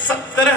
17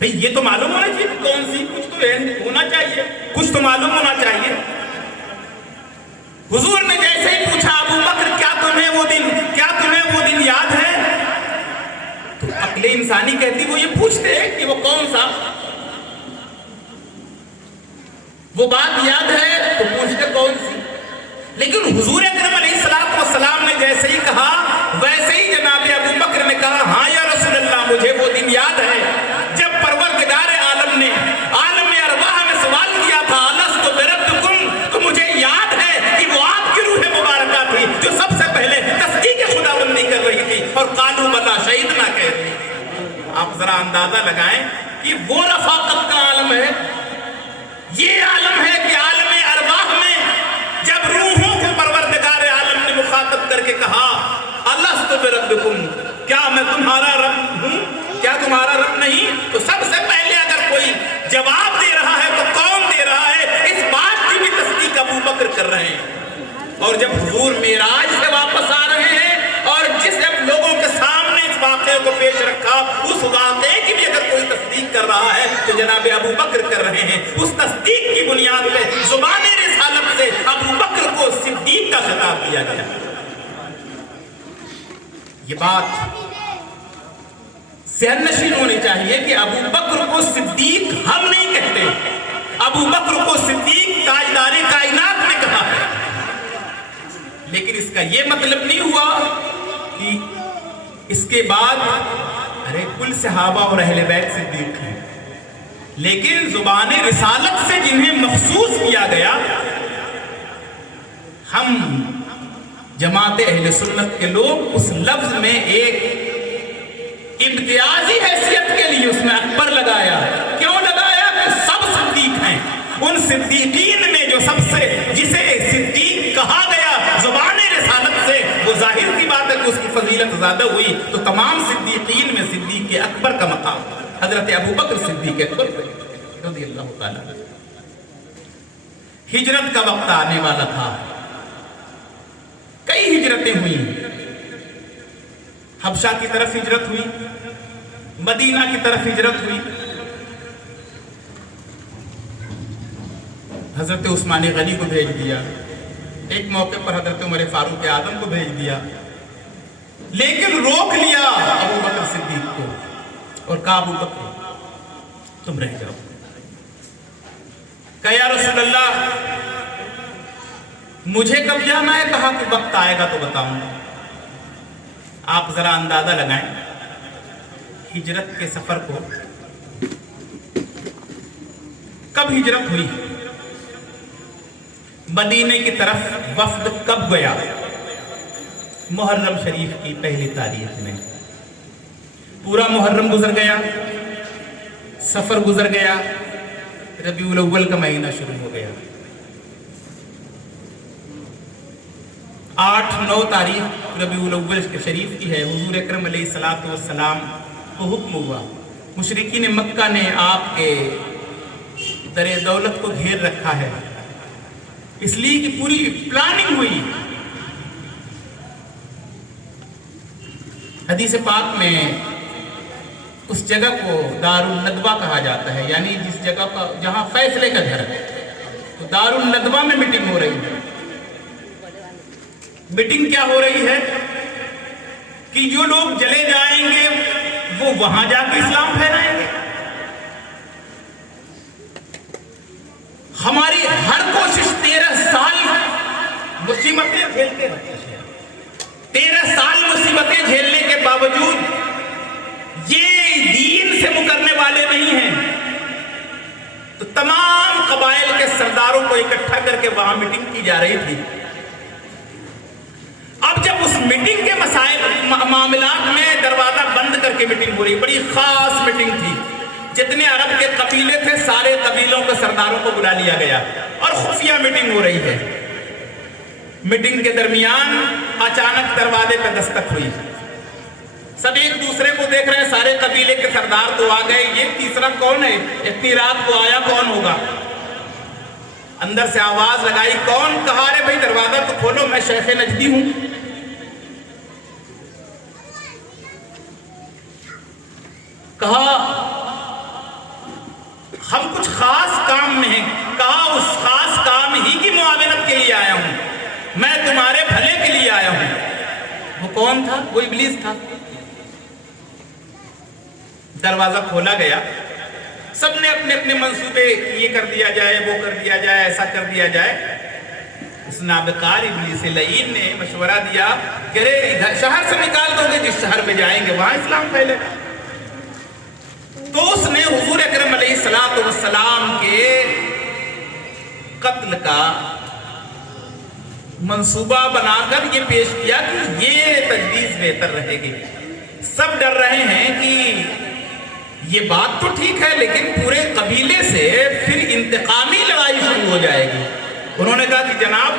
بھئی یہ تو معلوم ہونا چاہیے کون سی، کچھ تو ہونا چاہیے، کچھ تو معلوم ہونا چاہیے۔ حضور نے جیسے ہی پوچھا ابو بکر کیا تمہیں وہ دن یاد ہے، تو عقل انسانی کہتی وہ یہ پوچھتے ہیں کہ وہ کون سا، وہ بات یاد ہے تو پوچھتے کون سی۔ لیکن حضور اکرم علیہ السلام نے جیسے ہی کہا ویسے ہی جناب ابو بکر نے کہا ہاں یا رسول اللہ مجھے وہ دن یاد ہے جب پروردگار عالم نے عالم ارواح میں سوال کیا تھا الست بربکم، تو مجھے یاد ہے کہ وہ آپ کی روح مبارکہ تھی جو سب سے پہلے تصدیق خداوندی کر رہی تھی اور قالوا بلا شہدنا کہہ رہی تھی۔ آپ ذرا اندازہ لگائیں کہ وہ رفاقت کا عالم ہے، یہ عالم ہے کہ عالم ارواح میں جب روحوں کو پروردگار عالم نے مخاطب کر کے کہا الست بربکم، کیا میں تمہارا رب ہوں، کیا تمہارا رب نہیں، تو سب سے پہلے اگر کوئی جواب دے رہا ہے تو کون دے رہا ہے، اس بات کی بھی تصدیق ابو بکر کر رہے ہیں۔ اور جب حضور معراج سے واپس آ رہے ہیں اور جس لوگوں کے سامنے اس واقعے کو پیش رکھا اس واقعے کی بھی اگر کوئی تصدیق کر رہا ہے تو جناب ابو بکر کر رہے ہیں۔ اس تصدیق کی بنیاد پہ زبان رسالت سے ابو بکر کو صدیق کا خطاب دیا گیا۔ یہ بات ذہن نشین ہونی چاہیے کہ ابو بکر کو صدیق ہم نہیں کہتے، ابو بکر کو صدیق تاجدار کائنات نے کہا ہے۔ لیکن اس کا یہ مطلب نہیں ہوا کہ اس کے بعد ارے کل صحابہ اور اہل بیت صدیق ہیں، لیکن زبان رسالت سے جنہیں مخصوص کیا گیا، ہم جماعت اہل سنت کے لوگ اس لفظ میں ایک امتیازی حیثیت کے لیے اس میں اکبر لگایا۔ کیوں لگایا؟ کہ سب صدیق ہیں، ان صدیقین میں جو سب سے جسے صدیق کہا گیا زبان رسالت سے، وہ ظاہر کی بات ہے کہ اس کی فضیلت زیادہ ہوئی، تو تمام صدیقین میں صدیق اکبر کا مقام حضرت ابو بکر صدیق اکبر رضی اللہ تعالیٰ۔ ہجرت کا وقت آنے والا تھا، کئی ہجرتیں ہوئیں، حبشہ کی طرف ہجرت ہوئی، مدینہ کی طرف ہجرت ہوئی، حضرت عثمان غنی کو بھیج دیا، ایک موقع پر حضرت عمر فاروق اعظم کو بھیج دیا، لیکن روک لیا ابو بکر صدیق کو اور کہا ابو بکر تم رہ جاؤ۔ کہا یا رسول اللہ مجھے کب جانا ہے؟ کہا کہ وقت آئے گا تو بتاؤں گا۔ آپ ذرا اندازہ لگائیں ہجرت کے سفر کو، کب ہجرت ہوئی، مدینے کی طرف وفد کب گیا؟ محرم شریف کی پہلی تاریخ میں۔ پورا محرم گزر گیا، سفر گزر گیا، ربیع الاول کا مہینہ شروع ہو گیا، 8-9 تاریخ ربیع الاول شریف کی ہے۔ حضور اکرم علیہ السلام کو حکم ہوا، مشرکین مکہ نے آپ کے در دولت کو گھیر رکھا ہے، اس لیے کہ پوری پلاننگ ہوئی۔ حدیث پاک میں اس جگہ کو دار الندوہ کہا جاتا ہے، یعنی جس جگہ کا جہاں فیصلے کا گھر ہے، تو دار الندوہ میں میٹنگ ہو رہی ہے۔ میٹنگ کیا ہو رہی ہے کہ جو لوگ چلے جائیں گے وہ وہاں جا کے اسلام پھیلائیں گے۔ ہماری ہر کوشش 13 سال مصیبتیں جھیلتے رہتے ہیں، 13 سال مصیبتیں جھیلنے کے باوجود یہ دین سے مکرنے والے نہیں ہیں، تو تمام قبائل کے سرداروں کو اکٹھا کر کے وہاں میٹنگ کی جا رہی تھی۔ اب جب اس میٹنگ کے مسائل معاملات میں دروازہ بند کر کے میٹنگ ہو رہی، بڑی خاص میٹنگ تھی، جتنے عرب کے قبیلے تھے سارے قبیلوں کے سرداروں کو بلا لیا گیا اور خفیہ میٹنگ ہو رہی ہے۔ میٹنگ کے درمیان اچانک دروازے پہ دستک ہوئی، سب ایک دوسرے کو دیکھ رہے ہیں، سارے قبیلے کے سردار تو آ گئے، یہ تیسرا کون ہے؟ اتنی رات کو آیا کون ہوگا؟ اندر سے آواز لگائی، کون؟ کہا رے بھائی دروازہ تو کھولو، میں شیخ نجدی ہوں۔ کہا ہم کچھ خاص کام میں ہیں. کہا اس خاص کام ہی کی معاونت کے لیے آیا ہوں, میں تمہارے بھلے کے لیے آیا ہوں. وہ کون تھا؟ وہ ابلیس تھا. دروازہ کھولا گیا, سب نے اپنے اپنے منصوبے, یہ کر دیا جائے, وہ کر دیا جائے, ایسا کر دیا جائے. اس نابکار ابلیس لعین نے مشورہ دیا کہ ارے شہر سے نکال دو گے, جس شہر میں جائیں گے وہاں اسلام پھیلے. تو اس نے حضور اکرم علیہ السلام کے قتل کا منصوبہ بنا کر یہ پیش کیا کہ یہ تجویز بہتر رہے گی. سب ڈر رہے ہیں کہ یہ بات تو ٹھیک ہے لیکن پورے قبیلے سے پھر انتقامی لڑائی شروع ہو جائے گی. انہوں نے کہا کہ جناب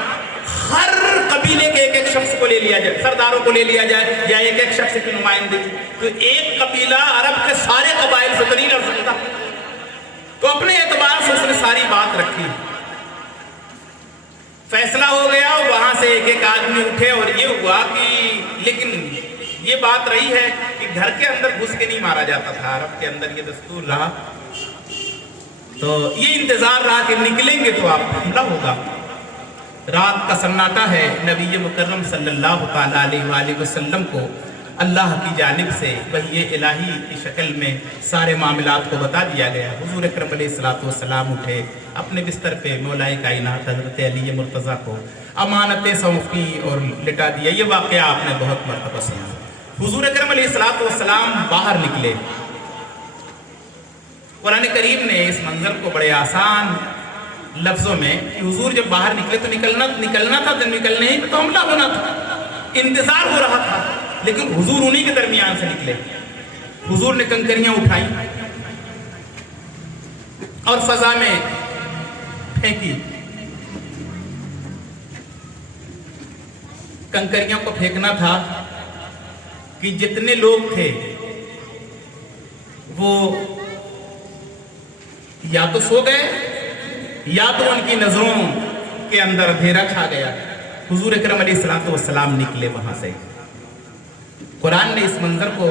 ہر قبیلے کے ایک ایک شخص کو لے لیا جائے, سرداروں کو لے لیا جائے, یا ایک ایک شخص کی نمائندگی. تو ایک قبیلہ عرب کے سارے قبائل سے تو نہیں لڑ سکتا. تو اپنے اعتبار سے اس نے ساری بات رکھی. فیصلہ ہو گیا, وہاں سے ایک ایک آدمی اٹھے اور یہ ہوا کہ لیکن یہ بات رہی ہے کہ گھر کے اندر گھس کے نہیں مارا جاتا تھا. عرب کے اندر یہ دستور رہا. تو یہ انتظار رہا کہ نکلیں گے تو آپ حملہ ہوگا. رات کا سناٹا ہے. نبی مکرم صلی اللہ تعالیٰ علیہ وآلہ وسلم کو اللہ کی جانب سے وحی الہی کی شکل میں سارے معاملات کو بتا دیا گیا. حضور اکرم علیہ السلام اٹھے, اپنے بستر پہ مولا کائنات حضرت علی مرتضیٰ کو امانتیں سونپی اور لٹا دیا. یہ واقعہ آپ نے بہت مرتبہ سنا. حضور اکرم علیہ السلام باہر نکلے. قرآن کریم نے اس منظر کو بڑے آسان لفظوں میں کہ حضور جب باہر نکلے تو نکلنا تھا, تو نکلنے ہی تو حملہ ہونا تھا, انتظار ہو رہا تھا, لیکن حضور انہی کے درمیان سے نکلے. حضور نے کنکریاں اٹھائیں اور فضا میں پھینکی. کنکریوں کو پھینکنا تھا کہ جتنے لوگ تھے وہ یا تو سو گئے یا تو ان کی نظروں کے اندر اندھیرا چھا گیا. حضور اکرم علیہ السلام نکلے وہاں سے. قرآن نے اس منظر کو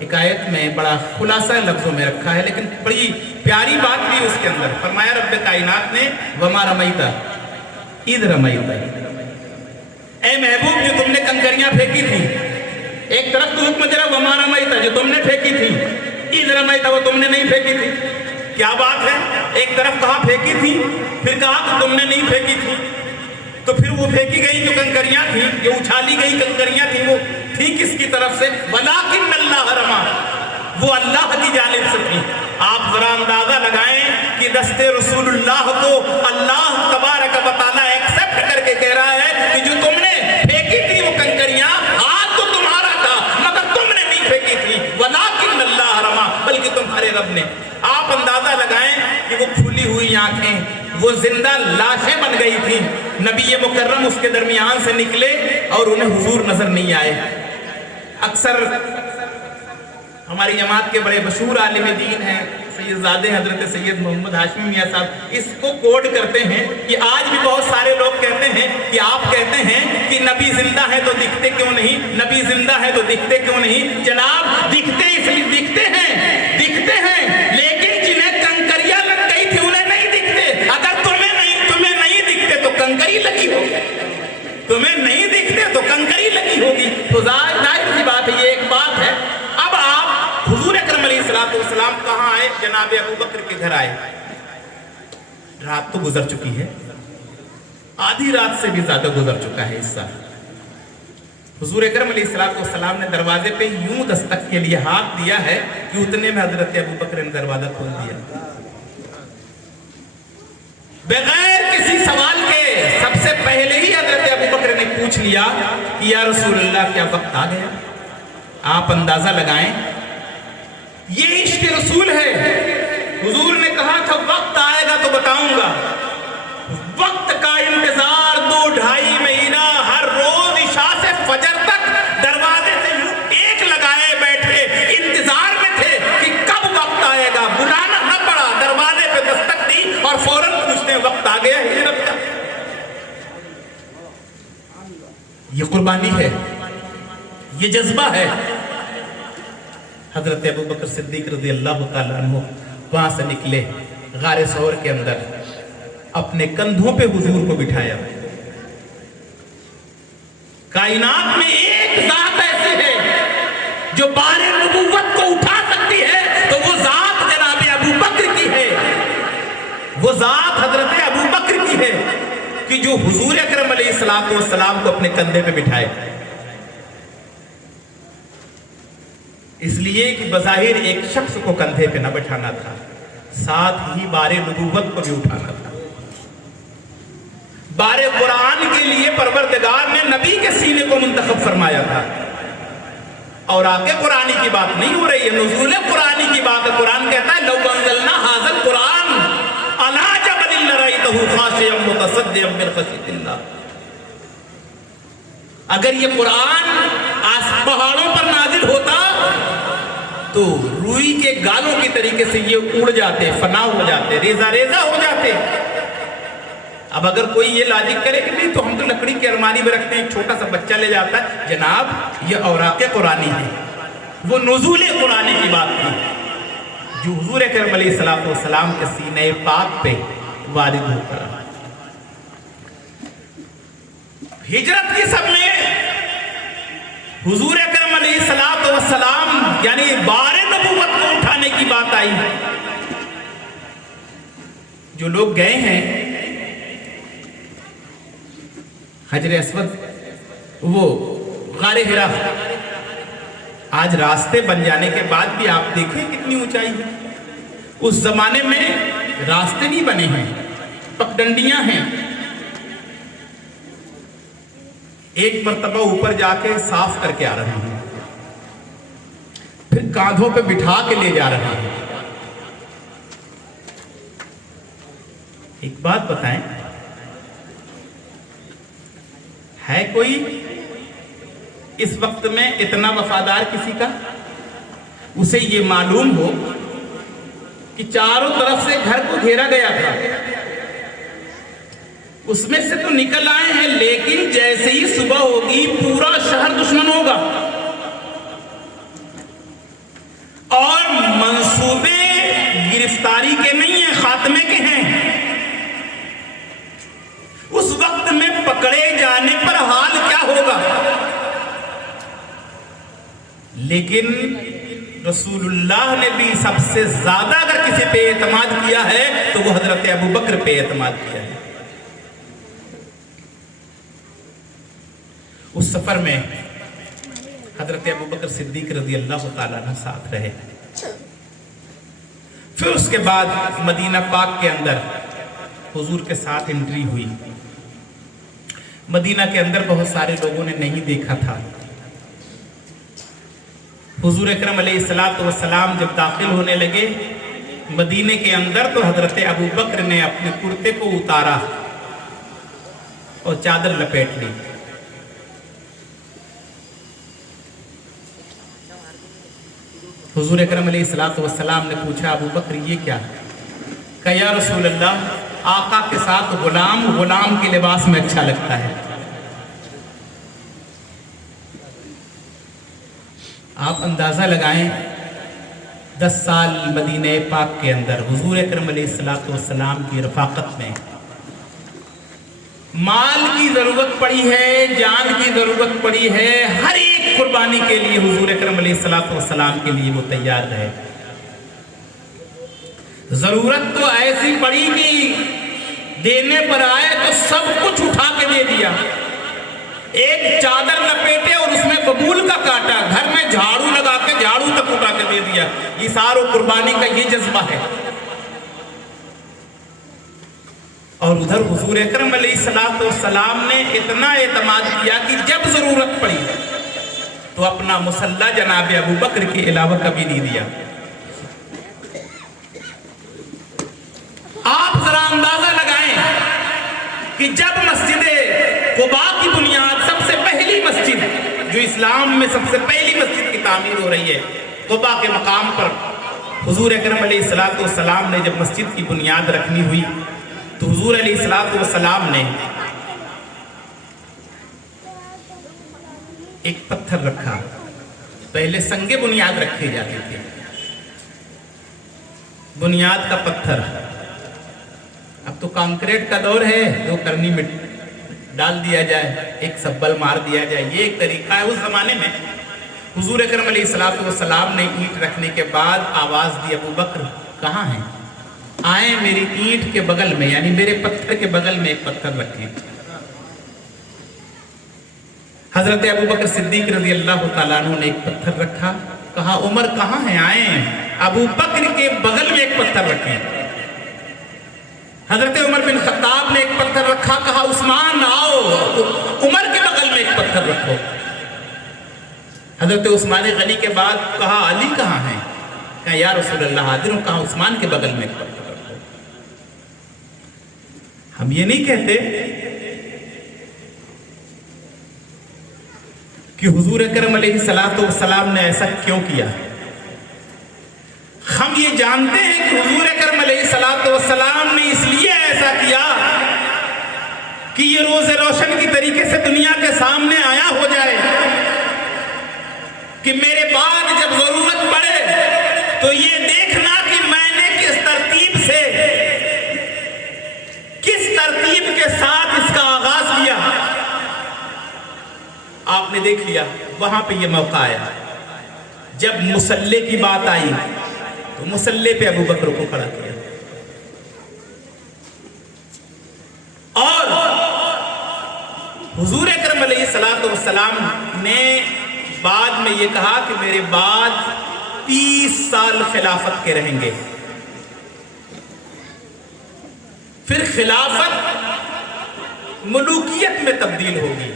حکایت میں بڑا خلاصہ لفظوں میں رکھا ہے, لیکن بڑی پیاری بات بھی اس کے اندر. فرمایا رب کائنات نے وما رمیت اذ رمیت, اے محبوب جو تم نے کنکریاں پھینکی تھی, ایک طرف تو حکم دے رہا وما رمیت جو تم نے پھینکی تھی, اذ رمیت وہ تم نے نہیں پھینکی تھی. کیا بات ہے, ایک طرف کہا پھینکی تھی, پھر کہا کہ تم نے نہیں پھینکی تھی. تو پھر وہ پھینکی گئی جو کنکریاں تھیں, جو اچھالی گئی کنکریاں تھیں, وہ تھی کس کی طرف سے؟ ولیکن اللہ رما, وہ اللہ کی جانب سے تھی. آپ ذرا اندازہ لگائیں کہ دست رسول اللہ کو اللہ تبارک و تعالیٰ ایکسپٹ کر کے کہہ رہا ہے کہ جو تم نے پھینکی تھی وہ کنکریاں, ہاتھ تو تمہارا تھا مگر تم نے نہیں پھینکی تھی. ولیکن اللہ رما, بلکہ تمہارے رب نے. آپ اندازہ لگائیں کہ وہ کھلی ہوئی آنکھیں, وہ زندہ لاشیں بن گئی تھیں. نبی مکرم اس کے درمیان سے نکلے اور انہیں حضور نظر نہیں آئے. اکثر ہماری جماعت کے بڑے مشہور عالم دین ہیں سید زادے حضرت سید محمد ہاشمی میاں صاحب, اس کو کوڈ کرتے ہیں کہ آج بھی بہت سارے لوگ کہتے ہیں کہ آپ کہتے ہیں کہ نبی زندہ ہے تو دکھتے کیوں نہیں, نبی زندہ ہے تو دکھتے کیوں نہیں. جناب دکھتے اس لیے دکھتے ہیں لیکن جنہیں کنکریاں لگ گئی تھی انہیں نہیں دکھتے. اگر تمہیں نہیں دکھتے تو کنکری لگی ہوگی, تمہیں نہیں دکھتے تو کنکری لگی ہوگی. تو ظاہر سی بات ہے, یہ ایک بات ہے. اب آپ حضور اکرم علیہ السلام کہاں آئے؟ جناب ابو بکر کے گھر آئے. رات تو گزر چکی ہے, آدھی رات سے بھی زیادہ گزر چکا ہے حصہ. حضور اکرم علیہ السلام نے دروازے پہ یوں دستک کے لیے ہاتھ دیا ہے کہ اتنے میں حضرت ابو بکر نے دروازہ کھول دیا. بغیر کسی سوال کے سب سے پہلے ہی حضرت ابو بکر نے پوچھ لیا کہ یا رسول اللہ کیا وقت آ گیا؟ آپ اندازہ لگائیں, یہ عشق رسول ہے. حضور نے کہا تھا وقت آئے گا تو بتاؤں گا. وقت کا انتظار 2-2.5 مہینہ ہر روز عشاء سے فجر تک دروازے سے ایک لگائے بیٹھے انتظار میں تھے کہ کب وقت آئے گا. بلانا نہ پڑا, دروازے پہ دستک دی اور فوراً پوچھتے وقت آ گیا ہجرت کا. یہ قربانی ہے, یہ جذبہ ہے. حضرت ابو بکر صدیق رضی اللہ تعالیٰ عنہ وہاں سے نکلے, غار ثور کے اندر اپنے کندھوں پہ حضور کو بٹھایا. کائنات میں ایک ذات ایسی ہے جو بار نبوت کو اٹھا سکتی ہے تو وہ ذات جناب ابو بکر کی ہے. وہ ذات حضرت ابو بکر کی ہے کہ جو حضور اکرم علیہ السلام کو اپنے کندھے پہ بٹھائے. اس لیے کہ بظاہر ایک شخص کو کندھے پہ نہ بٹھانا تھا، ساتھ ہی بار نبوت کو بھی اٹھانا تھا. بار قرآن کے لیے پروردگار نے نبی کے سینے کو منتخب فرمایا تھا. اور آگے قرآن کی بات نہیں ہو رہی ہے، نزول قرآن کی بات ہے. قرآن کہتا ہے لو انزلنا ھذا القرآن علی جبل لرأیتہ خاشعا متصدعا من خشیۃ اللہ. اگر یہ قرآن پہاڑوں پر نازل ہوتا تو روئی کے گالوں کی طریقے سے یہ اڑ جاتے، فنا ہو جاتے، ریزہ ریزہ ہو جاتے. اب اگر کوئی یہ لاجک کرے کہ نہیں تو ہم تو لکڑی کی الماری میں رکھتے ہیں، ایک چھوٹا سا بچہ لے جاتا ہے، جناب یہ اوراق قرآنی ہے. وہ نزول قرآنی کی بات تھی جو حضور اکرم علیہ السلام کے سینہ پاک پہ وارد ہو کر. ہجرت کی سب میں حضور اکرم علیہ السلام یعنی بار نبوت کو اٹھانے کی بات آئی. جو لوگ گئے ہیں حجر اسود، وہ غار حرا، آج راستے بن جانے کے بعد بھی آپ دیکھیں کتنی اونچائی ہے. اس زمانے میں راستے نہیں بنے ہیں، پگڈنڈیاں ہیں. ایک مرتبہ اوپر جا کے صاف کر کے آ رہے ہیں، پھر کاندھوں پہ بٹھا کے لے جا رہے ہیں. ایک بات بتائیں، ہے کوئی اس وقت میں اتنا وفادار کسی کا اسے یہ معلوم ہو کہ چاروں طرف سے گھر کو گھیرا گیا تھا، اس میں سے تو نکل آئے ہیں لیکن جیسے ہی صبح ہوگی پورا شہر دشمن ہوگا اور منصوبے گرفتاری کے نہیں ہیں، خاتمے کے ہیں. اس وقت میں پکڑے جانے پر حال کیا ہوگا؟ لیکن رسول اللہ نے بھی سب سے زیادہ اگر کسی پہ اعتماد کیا ہے تو وہ حضرت ابو بکر پہ اعتماد کیا ہے. اس سفر میں حضرت ابو بکر صدیق رضی اللہ تعالیٰ عنہ ساتھ رہے. پھر اس کے بعد مدینہ پاک کے اندر حضور کے ساتھ انٹری ہوئی. مدینہ کے اندر بہت سارے لوگوں نے نہیں دیکھا تھا. حضور اکرم علیہ السلام جب داخل ہونے لگے مدینے کے اندر تو حضرت ابو بکر نے اپنے کرتے کو اتارا اور چادر لپیٹ لی. حضور اکرم علیہ السلام نے پوچھا ابو بکر یہ کیا؟ کہا یا رسول اللہ آقا کے ساتھ غلام کے لباس میں اچھا لگتا ہے. آپ اندازہ لگائیں 10 سال مدینہ پاک کے اندر حضور اکرم علیہ السلام کی رفاقت میں مال کی ضرورت پڑی ہے، جان کی ضرورت پڑی ہے، ہر ایک قربانی کے لیے حضور اکرم علیہ السلام کے لیے وہ تیار رہے. ضرورت تو ایسی پڑی کہ دینے پر آئے تو سب کچھ اٹھا کے دے دیا. ایک چادر لپیٹے اور اس میں ببول کا کاٹا، گھر میں جھاڑو لگا کے جھاڑو تک اٹھا کے دے دیا. یہ ساروں قربانی کا یہ جذبہ ہے. اور ادھر حضور اکرم علیہ السلام نے اتنا اعتماد کیا کہ جب ضرورت پڑی تو اپنا مسلح جناب ابو بکر کے علاوہ کبھی نہیں دیا. آپ ذرا اندازہ لگائیں کہ جب مسجد قباء کی بنیاد سب سے پہلی مسجد جو اسلام میں سب سے پہلی مسجد کی تعمیر ہو رہی ہے، قباء کے مقام پر حضور اکرم علیہ السلام نے جب مسجد کی بنیاد رکھنی ہوئی تو حضور علیہ السلام نے ایک پتھر رکھا. پہلے سنگے بنیاد رکھے جاتے تھے، بنیاد کا پتھر اب تو کانکریٹ کا دور ہے، جو کرنی میں ڈال دیا جائے، ایک سبل مار دیا جائے، یہ ایک طریقہ ہے۔ اس زمانے میں حضور اکرم علیہ الصلوۃ والسلام نے اینٹ رکھنے کے بعد آواز دی، ابو بکر کہاں ہیں؟ آئیں میری اینٹ کے بغل میں، یعنی میرے پتھر کے بغل میں ایک پتھر رکھیں۔ حضرت ابو بکر صدیق رضی اللہ تعالیٰ عنہ نے ایک پتھر رکھا، کہا عمر کہاں ہیں؟ آئیں ابو بکر کے بغل میں ایک پتھر رکھیں۔ حضرت عمر بن خطاب نے ایک پتھر رکھا، کہا عثمان آؤ عمر کے بغل میں ایک پتھر رکھو۔ حضرت عثمان غنی کے بعد کہا علی کہاں ہیں؟ کہا یا رسول اللہ حاضر ہوں۔ کہا عثمان کے بغل میں ایک پتھر رکھو۔ ہم یہ نہیں کہتے کہ حضور اکرم علیہ السلام نے ایسا کیوں کیا، ہم یہ جانتے ہیں کہ حضور اکرم علیہ السلام نے اس لیے ایسا کیا کہ یہ روز روشن کی طریقے سے دنیا کے سامنے آیا ہو جائے کہ میرے بعد جب ضرورت پڑے تو یہ دیکھنا کہ میں نے کس ترتیب کے ساتھ اس کا آغاز کیا۔ آپ نے دیکھ لیا وہاں پہ یہ موقع آیا، جب مصلی کی بات آئی تو مصلی پہ ابو بکر کو کھڑا کیا، اور حضور اکرم علیہ السلام نے بعد میں یہ کہا کہ میرے بعد 30 سال خلافت کے رہیں گے۔ پھر خلافت ملوکیت میں تبدیل ہوگی،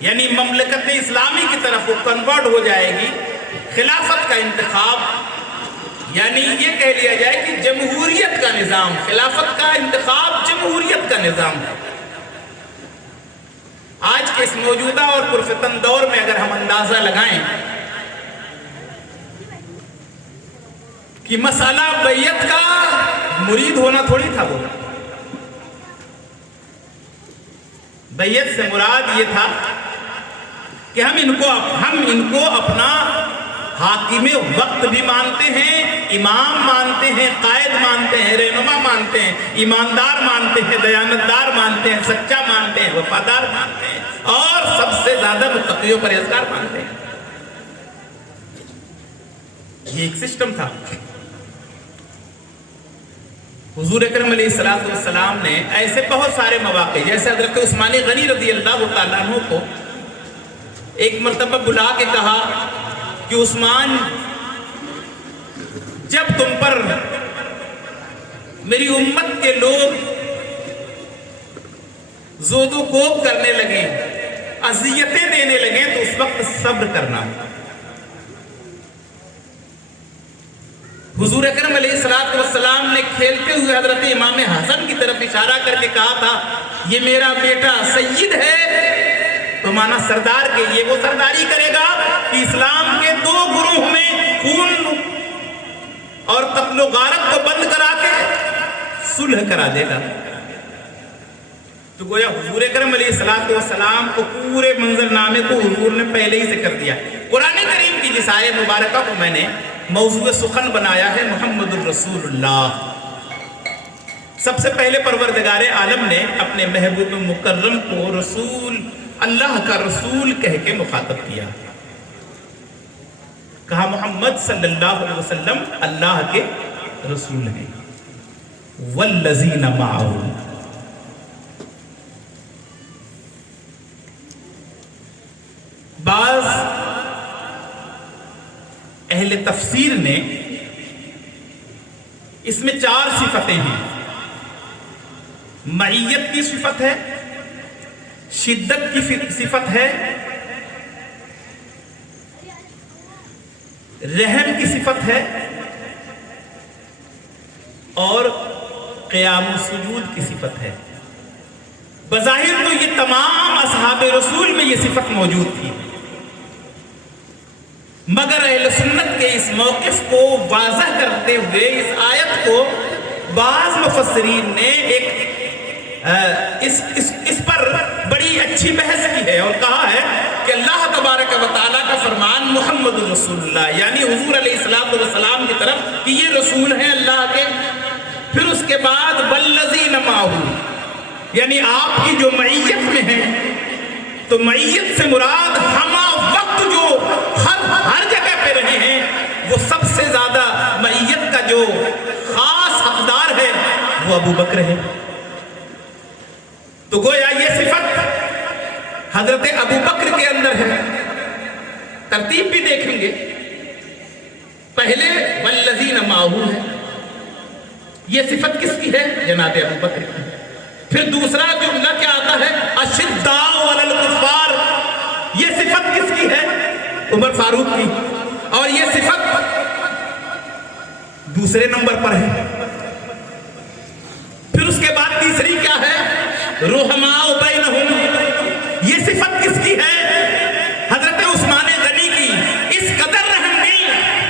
یعنی مملکت اسلامی کی طرف وہ کنورٹ ہو جائے گی۔ خلافت کا انتخاب یعنی یہ کہہ لیا جائے کہ جمہوریت کا نظام، خلافت کا انتخاب جمہوریت کا نظام ہے۔ آج کے اس موجودہ اور پرفتن دور میں اگر ہم اندازہ لگائیں کہ مسئلہ بیعت کا مرید ہونا تھوڑی تھا، وہ بیعت سے مراد یہ تھا کہ ہم ان کو اپنا حاکم وقت بھی مانتے ہیں، امام مانتے ہیں، قائد مانتے ہیں، رہنما مانتے ہیں، ایماندار مانتے ہیں، دیانتدار مانتے ہیں، سچا مانتے ہیں، وفادار مانتے ہیں، اور سب سے زیادہ متقی و پرہیزگار مانتے ہیں۔ یہ ایک سسٹم تھا۔ حضور اکرم علیہ السلام نے ایسے بہت سارے مواقع، جیسے حضرت عثمان غنی رضی اللہ تعالیٰ عنہ کو ایک مرتبہ بلا کے کہا کہ عثمان، جب تم پر میری امت کے لوگ زود و کوب کرنے لگے، اذیتیں دینے لگے، تو اس وقت صبر کرنا۔ حضور اکرم علیہ السلام نے کھیلتے ہوئے حضرت امام حسن کی طرف اشارہ کر کے کہا تھا یہ میرا بیٹا سید ہے، تو مانا سردار کے، یہ وہ سرداری کرے گا کہ اسلام کے دو گروہ میں خون اور قتل و غارت کو بند کرا کے صلح کرا دے گا۔ تو گویا حضور اکرم علیہ السلام کو پورے منظرنامے کو حضور نے پہلے ہی ذکر دیا۔ قرآن کریم کی جس آیت مبارکہ کو میں نے موضوع سخن بنایا ہے محمد الرسول اللہ، سب سے پہلے پروردگار عالم نے اپنے محبوب مکرم کو رسول، اللہ کا رسول کہہ کے مخاطب کیا، کہا محمد صلی اللہ علیہ وسلم اللہ کے رسول ہیں۔ والذین معہ، بعض اہل تفسیر نے اس میں 4 صفتیں ہیں۔ معیت کی صفت ہے، شدت کی صفت ہے، رحم کی صفت ہے، اور قیام و سجود کی صفت ہے۔ بظاہر تو یہ تمام اصحاب رسول میں یہ صفت موجود تھی، مگر اہل سنت کے اس موقف کو واضح کرتے ہوئے اس آیت کو بعض مفسرین نے اس پر بڑی اچھی بحث کی ہے اور کہا ہے کہ اللہ تبارک و تعالیٰ کا فرمان محمد رسول اللہ، یعنی حضور علیہ السلام کی طرف کہ یہ رسول ہیں اللہ کے، پھر اس کے بعد والذین یعنی آپ کی جو معیت میں ہے، تو معیت سے مراد ہمہ وقت جو ہر جگہ پہ رہے ہیں، وہ سب سے زیادہ معیت کا جو خاص حقدار ہے وہ ابو بکر ہے۔ تو گویا یہ صفت حضرت ابو بکر کے اندر ہے۔ ترتیب بھی دیکھیں گے، پہلے والذین معہ ہے، یہ صفت کس کی ہے؟ جناب ابو بکر کی۔ پھر دوسرا جملہ کیا آتا ہے؟ اشداء علی الکفار، یہ صفت کس کی ہے؟ عمر فاروق کی۔ اور یہ صفت دوسرے نمبر پر ہے۔ پھر اس کے بعد تیسری کیا ہے؟ رحماء بینہم، یہ صفت کس کی ہے؟ حضرت عثمان غنی کی۔ اس قدر رحم دل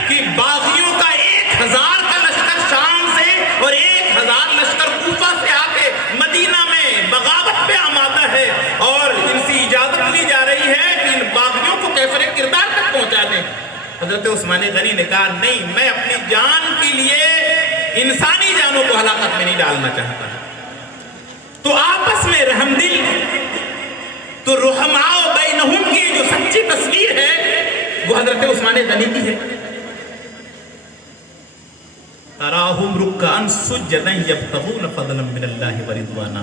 کہ باغیوں کا 1000 کا لشکر شام سے اور 1000 لشکر کوفہ سے آ کے مدینہ میں بغاوت پہ آمادہ ہے، اور ان سے اجازت لی جا رہی ہے کہ ان باغیوں کو کیفر کردار تک پہنچا دیں۔ حضرت عثمان غنی نے کہا نہیں، میں اپنی جان کے لیے انسانی جانوں کو ہلاکت میں نہیں ڈالنا چاہتا۔ تو آپس میں رحم دل، تو رحماء بینہم کی جو سچی تصویر ہے وہ حضرت عثمان غنی کی ہے۔ تراہم رکعا سجدا یبتغون فضلا من اللہ ورضوانا،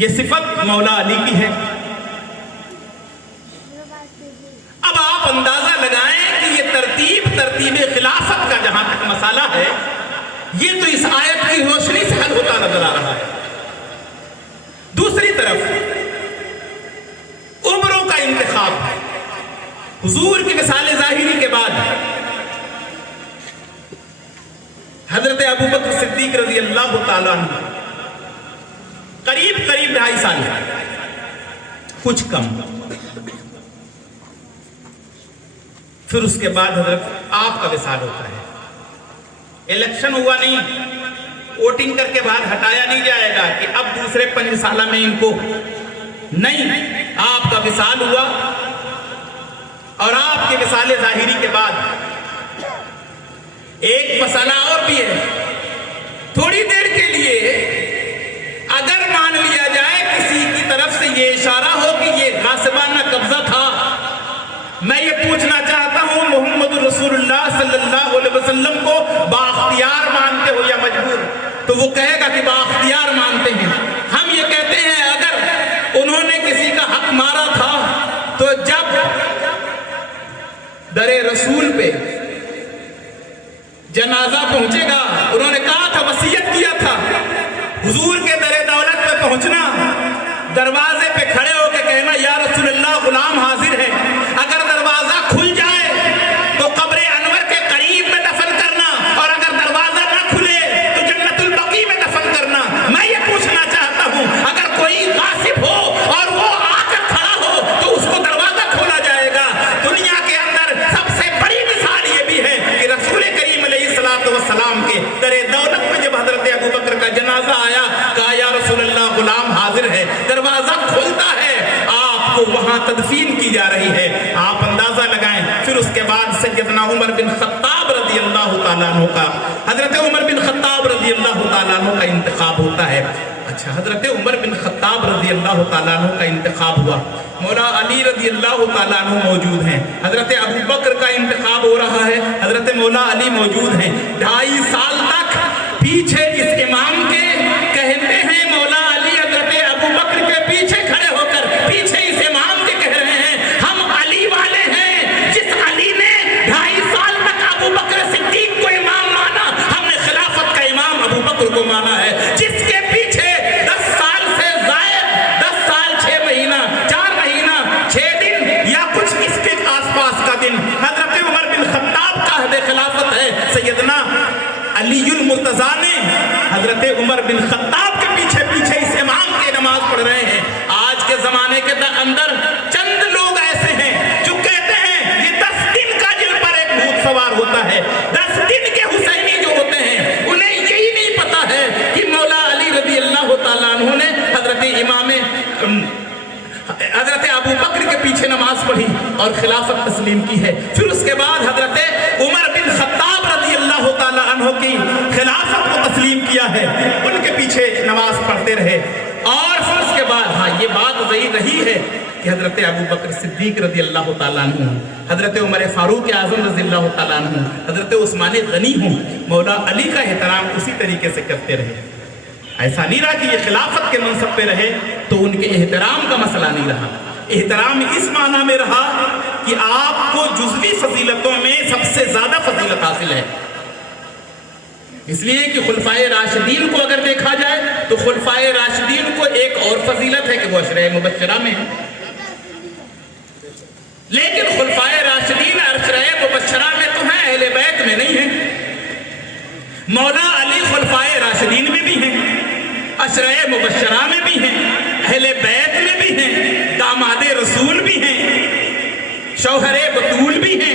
یہ صفت مولا علی کی ہے۔ اب آپ اندازہ لگائیں کہ یہ ترتیب خلافت کا جہاں تک مسئلہ ہے، یہ تو اس آیت کی روشنی سے حل ہوتا نظر آ رہا ہے۔ دوسری طرف عمروں کا انتخاب، حضور کی مثال ظاہری کے بعد حضرت ابو بکر صدیق رضی اللہ تعالیٰ عنہ قریب 2.5 سال، کچھ کم۔ پھر اس کے بعد حضرت آپ کا وصال ہوتا ہے۔ الیکشن ہوا نہیں، ووٹنگ کر کے بعد ہٹایا نہیں جائے گا کہ اب دوسرے 5 سالہ میں ان کو نہیں، آپ کا وصال ہوا، اور آپ کے وصال ظاہری کے بعد ایک مسئلہ اور بھی ہے۔ تھوڑی دیر کے لیے اگر مان لیا جائے کسی کی طرف سے یہ اشارہ ہو کہ یہ غاصبانہ قبضہ تھا، میں یہ پوچھنا چاہتا ہوں محمد رسول اللہ صلی اللہ علیہ وسلم کو بااختیار مانتے ہو یا مجبور؟ تو وہ کہے گا کہ بااختیار مانتے ہیں۔ ہم یہ کہتے ہیں اگر انہوں نے کسی کا حق مارا تھا تو جب در رسول پہ جنازہ پہنچے گا، انہوں نے کہا تھا، وصیت کیا تھا، حضور کے در دولت پہ پہنچنا، دروازے پہ کھڑے ہو کے کہنا یا رسول اللہ غلام حاضر ہے۔ اگر دروازہ کھل جائے تو قبر انور کے قریب میں دفن کرنا، اور اگر دروازہ نہ کھلے تو جنت البقیع میں دفن کرنا۔ میں یہ پوچھنا چاہتا ہوں اگر کوئی غاصب ہو اور وہ آ کر کھڑا ہو تو اس کو دروازہ کھولا جائے گا۔ دنیا کے اندر سب سے بڑی مثال یہ بھی ہے کہ رسول کریم علیہ السلام کے در دولت میں جب حضرت ابو بکر کا جنازہ آیا، کہا یا رسول اللہ غلام حاضر ہے، دروازہ کھلتا ہے، آپ کو وہاں تدفین کی جا رہی ہے۔ آپ اندازہ لگائیں۔ پھر اس کے بعد سیدنا عمر بن خطاب رضی اللہ تعالیٰ عنہ کا، حضرت عمر بن خطاب رضی اللہ تعالیٰ عنہ کا انتخاب ہوتا ہے۔ اچھا، حضرت عمر بن خطاب رضی اللہ تعالیٰ عنہ کا انتخاب ہوا، مولا علی رضی اللہ تعالیٰ عنہ موجود ہیں، حضرت ابو بکر کا انتخاب ہو رہا ہے، حضرت مولا علی موجود ہیں۔ 2.5 سال تک پیچھے اس امام کے کہتے ہیں مولا علی حضرت ابو بکر کے پیچھے کھڑے ہو کر پیچھے اس امام کے کہہ رہے ہیں ہم علی والے ہیں۔ جس علی نے 2.5 سال تک ابو بکر صدیق کو امام مانا، ہم نے خلافت کا امام ابو بکر کو مانا ہے۔ جس کے پیچھے 10 سال سے زائد، 10 سال 6 مہینہ 4 مہینہ 6 دن یا کچھ اس کے آس پاس کا دن حضرت عمر بن خطاب کا عہد خلافت ہے، سیدنا علی المرتضیٰ نے حضرت عمر بن خطاب کے پیچھے پیچھے اس امام کے نماز پڑھ رہے ہیں۔ آج کے زمانے کے اندر چند لوگ ایسے ہیں جو کہتے ہیں یہ 10 دن کا جن پر ایک بھوت سوار ہوتا ہے۔ 10 دن کے حسینی جو ہوتے ہیں انہیں یہی نہیں پتا ہے کہ مولا علی رضی اللہ تعالیٰ عنہ نے حضرت ابو بکر کے پیچھے نماز پڑھی اور خلافت تسلیم کی ہے۔ پھر اس کے بعد حضرت عمر بن خطاب رضی اللہ تعالیٰ عنہ کی خلافت کو تسلیم کیا ہے۔ رہے. اور پھر اس کے بعد ہاں یہ بات ضعیف رہی ہے کہ حضرت ابو بکر صدیق رضی اللہ تعالیٰ عنہ، حضرت عمر فاروق اعظم رضی اللہ تعالیٰ عنہ، حضرت عثمان غنی ہوں، مولا علی کا احترام اسی طریقے سے کرتے رہے. ایسا نہیں رہا کہ یہ خلافت کے منصب پہ رہے تو ان کے احترام کا مسئلہ نہیں رہا. احترام اس معنی میں رہا کہ آپ کو جزوی فضیلتوں میں سب سے زیادہ فضیلت حاصل ہے. اس لیے کہ خلفائے راشدین کو اگر دیکھا جائے تو خلفائے راشدین کو ایک اور فضیلت ہے کہ وہ عشرہ مبشرہ میں ہیں، لیکن خلفائے راشدین عشرہ مبشرہ میں تو ہیں، اہل بیت میں نہیں ہیں. مولا علی خلفائے راشدین میں بھی ہیں، عشرہ مبشرہ میں بھی ہیں، اہل بیت میں بھی ہیں، داماد رسول بھی ہیں، شوہر بطول بھی ہیں،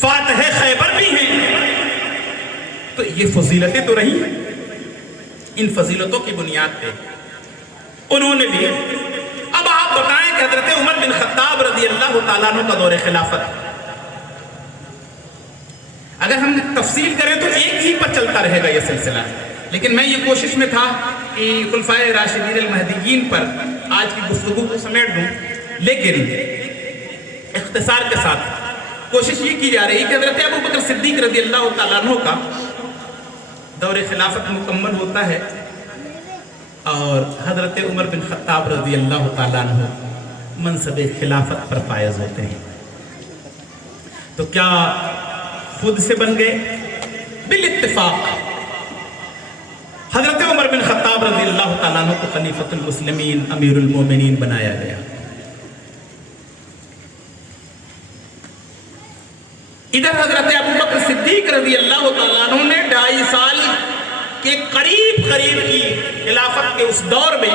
فاتح خیبر بھی ہیں. تو یہ فضیلتیں تو رہی ہیں. ان فضیلتوں کی بنیاد پہ انہوں نے بھی. اب آپ بتائیں کہ حضرت عمر بن خطاب رضی اللہ تعالیٰ عنہ کا دور خلافت، اگر ہم تفصیل کریں تو ایک ہی پر چلتا رہے گا یہ سلسلہ، لیکن میں یہ کوشش میں تھا کہ خلفائے راشدین المہدیین پر آج کی گفتگو کو سمیٹ دوں، لیکن اختصار کے ساتھ کوشش یہ کی جا رہی کہ حضرت ابو بکر صدیق رضی اللہ تعالیٰ عنہ کا دور خلافت مکمل ہوتا ہے اور حضرت عمر بن خطاب رضی اللہ تعالیٰ عنہ منصب خلافت پر فائز ہوتے ہیں. تو کیا خود سے بن گئے؟ بالاتفاق حضرت عمر بن خطاب رضی اللہ تعالیٰ عنہ کو خلیفۃ المسلمین امیر المومنین بنایا گیا. ادھر حضرت ابو بکر صدیق رضی اللہ تعالیٰ عنہ نے 2.5 سال کے قریب کی خلافت کے اس دور میں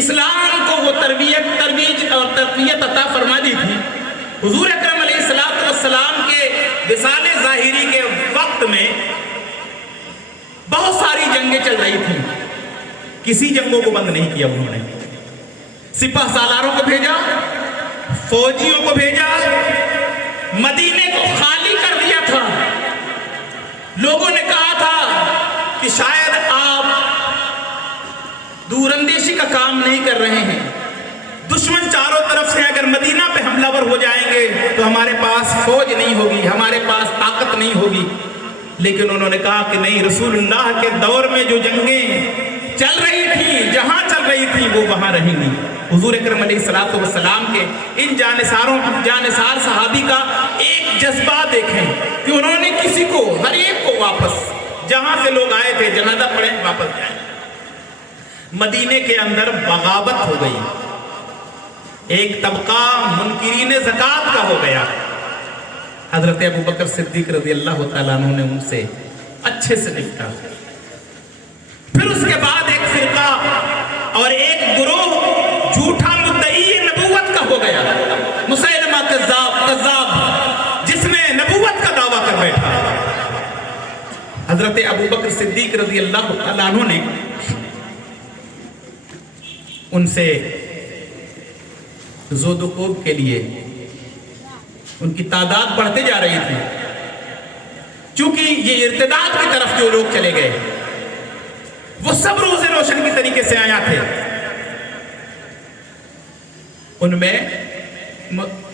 اسلام کو وہ ترویج اور تربیت عطا فرما دی تھی. حضور اکرم علیہ السلام کے وصال ظاہری کے وقت میں بہت ساری جنگیں چل رہی تھیں، کسی جنگوں کو بند نہیں کیا. انہوں نے سپہ سالاروں کو بھیجا، فوجیوں کو بھیجا، مدینے کو خالی کر دیا تھا. لوگوں نے کہا تھا کہ شاید آپ دور اندیشی کا کام نہیں کر رہے ہیں، دشمن چاروں طرف سے اگر مدینہ پہ حملہ ور ہو جائیں گے تو ہمارے پاس فوج نہیں ہوگی، ہمارے پاس طاقت نہیں ہوگی. لیکن انہوں نے کہا کہ نہیں، رسول اللہ کے دور میں جو جنگیں چل رہی تھیں، جہاں چل رہی تھیں وہ وہاں رہیں گی. حضور اکرم علیہ السلام کے ان جانثار صحابی کا ایک جذبہ دیکھیں کہ انہوں نے کسی کو، ہر ایک کو واپس جہاں سے لوگ آئے تھے جنازہ پڑھیں واپس جائیں. مدینے کے اندر بغاوت ہو گئی، ایک طبقہ منکرین زکوٰۃ کا ہو گیا. حضرت ابو بکر صدیق رضی اللہ تعالیٰ عنہ نے ان سے اچھے سے نپٹا. پھر اس کے بعد ایک فرقہ اور ایک گروہ جھوٹا مدعی نبوت کا ہو گیا، مسیلمہ کذاب جس نے نبوت کا دعویٰ کر بیٹھا. حضرت ابو بکر صدیق رضی اللہ تعالیٰ عنہ نے ان سے زود و کوب کے لیے، ان کی تعداد بڑھتے جا رہی تھی چونکہ یہ ارتداد کی طرف جو لوگ چلے گئے وہ سب روز روشن کی طریقے سے آیا تھے. ان میں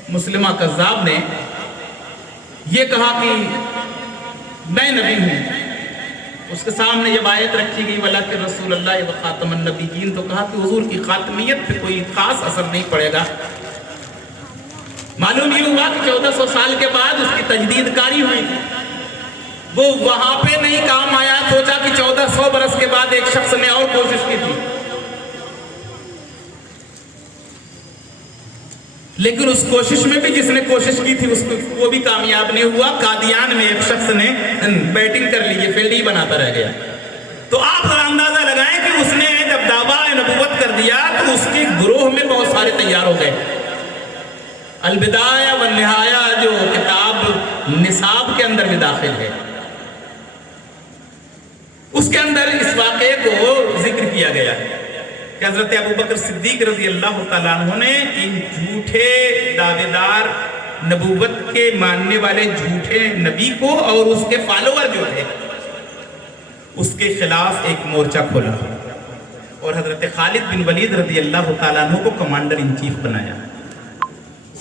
مسلمہ کذاب نے یہ کہا کہ میں نبی ہوں. اس کے سامنے جب آیت رکھی گئی وَلَٰكِن رسول اللہ وخاتم النبیین، تو کہا کہ حضور کی خاتمیت پہ کوئی خاص اثر نہیں پڑے گا. معلوم یہ ہوا کہ 1400 سال کے بعد اس کی تجدید کاری ہوئی، وہ وہاں پہ نہیں کام آیا. سوچا کہ 1400 برس کے بعد ایک شخص نے اور کوشش کی تھی، لیکن اس کوشش میں بھی جس نے کوشش کی تھی وہ بھی کامیاب نہیں ہوا. قادیان میں ایک شخص نے بیٹنگ کر لی، یہ فیلڈ ہی بناتا رہ گیا. تو آپ ذرا اندازہ لگائیں کہ اس نے جب دعویٰ نبوت کر دیا تو اس کے گروہ میں بہت سارے تیار ہو گئے. البدایہ والنہایہ جو کتاب نصاب کے اندر بھی داخل ہے، اس کے اندر اس واقعے کو ذکر کیا گیا کہ حضرت ابو بکر صدیق رضی اللہ تعالیٰ عنہ نے ان جھوٹے دعوے دار نبوت کے ماننے والے جھوٹے نبی کو اور اس کے فالوور جو تھے اس کے خلاف ایک مورچہ کھولا اور حضرت خالد بن ولید رضی اللہ تعالیٰ عنہ کو کمانڈر ان چیف بنایا۔